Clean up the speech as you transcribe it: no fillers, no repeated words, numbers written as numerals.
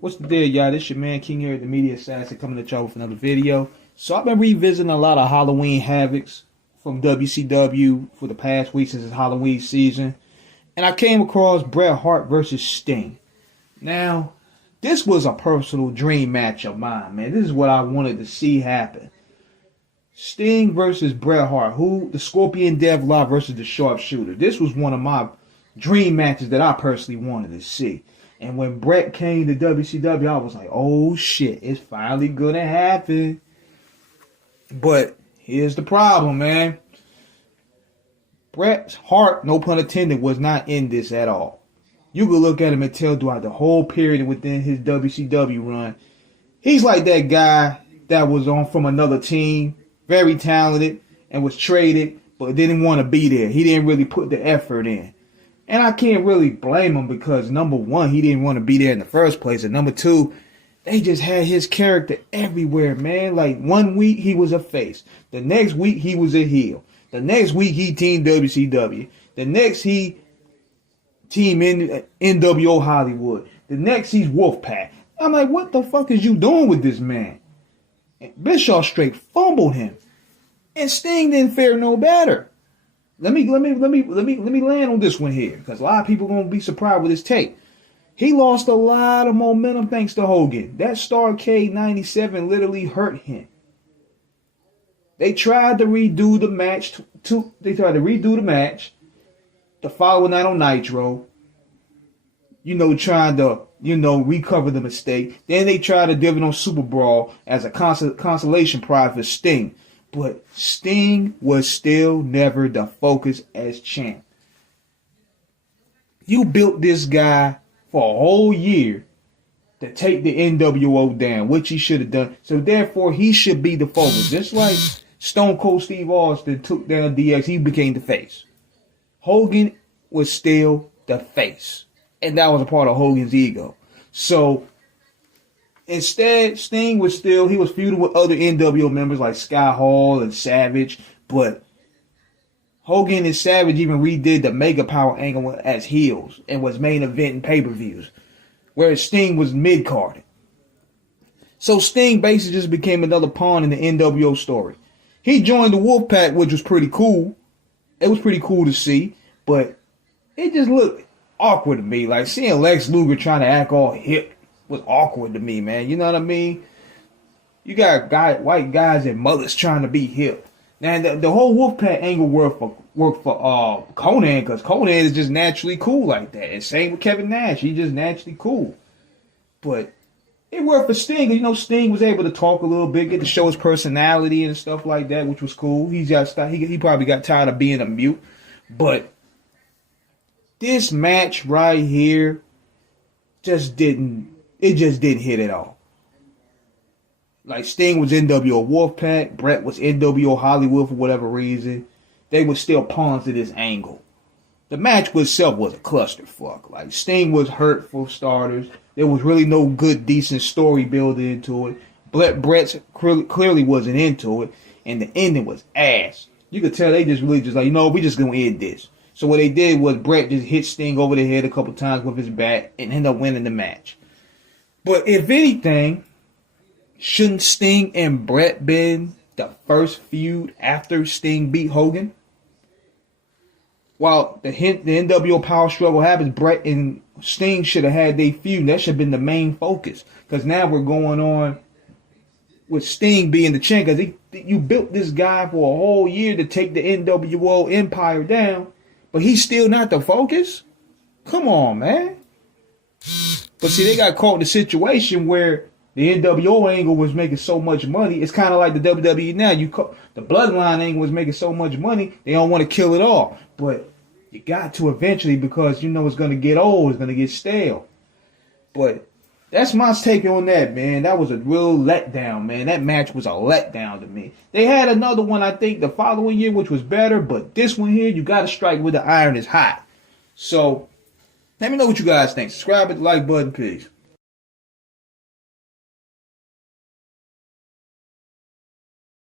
What's the deal, y'all? This your man King here, the Media Assassin, coming at y'all with another video. So I've been revisiting a lot of Halloween Havocs from WCW for the past week since it's Halloween season. And I came across Bret Hart versus Sting. Now, this was a personal dream match of mine, man. This is what I wanted to see happen. Sting versus Bret Hart, the Scorpion Deathlock versus the Sharpshooter. This was one of my dream matches that I personally wanted to see. And when Bret came to WCW, I was like, oh shit, it's finally gonna happen. But here's the problem, man. Bret Hart, no pun intended, was not in this at all. You could look at him and tell throughout the whole period within his WCW run, he's like that guy that was on from another team, very talented, and was traded, but didn't want to be there. He didn't really put the effort in. And I can't really blame him because, number one, he didn't want to be there in the first place. And number two, they just had his character everywhere, man. Like, one week he was a face. The next week he was a heel. The next week he teamed WCW. The next he teamed NWO Hollywood. The next he's Wolfpack. I'm like, what the fuck is you doing with this man? And Bischoff straight fumbled him. And Sting didn't fare no better. Let me land on this one here, because a lot of people are gonna be surprised with this tape. He lost a lot of momentum thanks to Hogan. That Starrcade '97 literally hurt him. They tried to redo the match. The following night on Nitro. Trying to recover the mistake. Then they tried to do it on Super Brawl as a consolation prize for Sting. But Sting was still never the focus as champ. You built this guy for a whole year to take the NWO down, which he should have done. So therefore, he should be the focus. Just like Stone Cold Steve Austin took down DX, he became the face. Hogan was still the face. And that was a part of Hogan's ego. So instead, Sting was feuding with other NWO members like Scott Hall and Savage, but Hogan and Savage even redid the Mega Power angle as heels and was main event in pay-per-views, whereas Sting was mid-carded. So Sting basically just became another pawn in the NWO story. He joined the Wolfpack, which was pretty cool. It was pretty cool to see, but it just looked awkward to me. Like seeing Lex Luger trying to act all hip was awkward to me, man. You know what I mean? You got white guys and mothers trying to be hip. Now, the whole Wolfpack angle worked for Conan, because Conan is just naturally cool like that. And same with Kevin Nash. He's just naturally cool. But it worked for Sting. Sting was able to talk a little bit, get to show his personality and stuff like that, which was cool. He probably got tired of being a mute. But this match right here just didn't hit at all. Like, Sting was NWO Wolfpack, Bret was NWO Hollywood for whatever reason. They were still pawns to this angle. The match itself was a clusterfuck. Like, Sting was hurt for starters. There was really no good, decent story building into it. Bret clearly wasn't into it, and the ending was ass. You could tell they just like, we just gonna end this. So what they did was Bret just hit Sting over the head a couple times with his bat and ended up winning the match. But if anything, shouldn't Sting and Bret been the first feud after Sting beat Hogan? While the NWO power struggle happens, Bret and Sting should have had their feud. That should have been the main focus. Because now we're going on with Sting being the champ. Because you built this guy for a whole year to take the NWO empire down. But he's still not the focus? Come on, man. But see, they got caught in a situation where the NWO angle was making so much money. It's kind of like the WWE now. The Bloodline angle was making so much money, they don't want to kill it all. But you got to eventually, because it's going to get old. It's going to get stale. But that's my take on that, man. That was a real letdown, man. That match was a letdown to me. They had another one, I think, the following year, which was better. But this one here, you got to strike where the iron is hot. So let me know what you guys think. Subscribe, hit the like button. Peace.